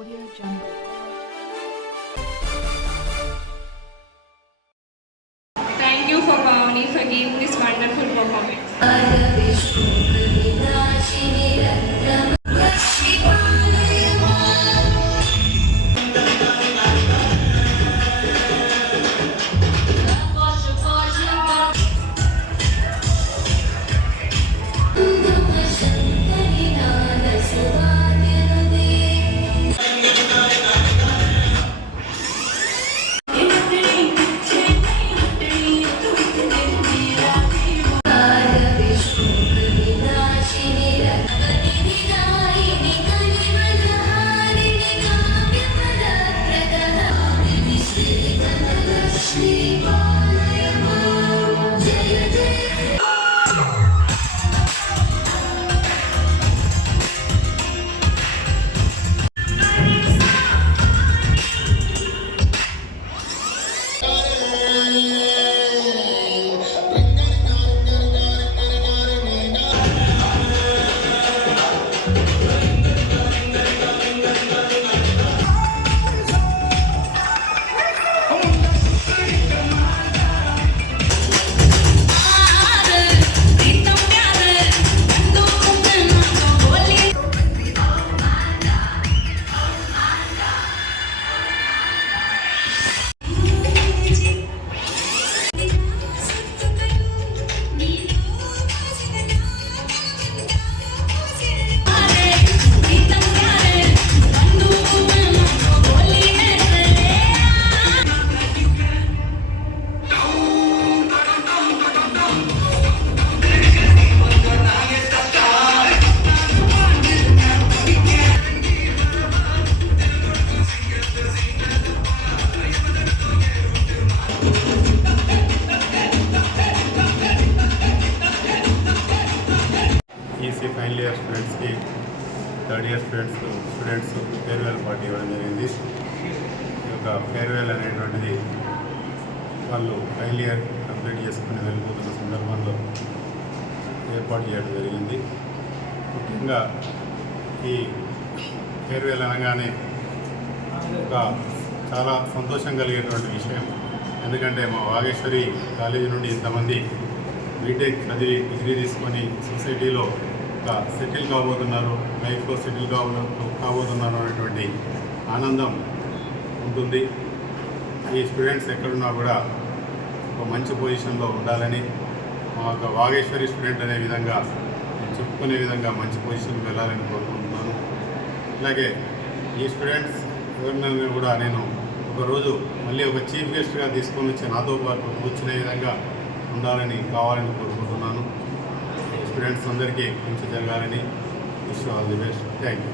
Audio Jungle. Thank you for Pavani for giving this wonderful performance. EC final year స్టూడెంట్స్కి third year students farewell party ఇవ్వడం జరిగింది. ఈ యొక్క ఫేర్వెల్ అనేటువంటిది వాళ్ళు ఫైనల్ ఇయర్ కంప్లీట్ చేసుకుని వెళ్ళిపోతున్న సందర్భంలో ఏర్పాటు చేయడం జరిగింది. ముఖ్యంగా ఈ ఫేర్వెల్ అనగానే ఒక చాలా సంతోషం కలిగేటువంటి విషయం. ఎందుకంటే మా వాగేశ్వరి కాలేజీ నుండి ఇంతమంది బీటెక్ చదివి డిగ్రీ తీసుకొని సొసైటీలో ఒక సెటిల్ కాబోతున్నారు, లైఫ్లో సెటిల్ కాబోతున్నారు అనేటువంటి ఆనందం ఉంటుంది. ఈ స్టూడెంట్స్ ఎక్కడున్నా కూడా ఒక మంచి పొజిషన్లో ఉండాలని, మా యొక్క వాగేశ్వరి స్టూడెంట్ అనే విధంగా చెప్పుకునే విధంగా మంచి పొజిషన్కి వెళ్ళాలని కోరుకుంటున్నాను. అలాగే ఈ స్టూడెంట్స్ ఎవరినైనా కూడా నేను ఒకరోజు మళ్ళీ ఒక చీఫ్ గెస్ట్గా తీసుకొని వచ్చి నాతో పాటు కూర్చునే విధంగా ఉండాలని కావాలని కోరుకుంటున్నాను. స్టూడెంట్స్ అందరికీ మంచి జరగాలని wish all the best. Thank you.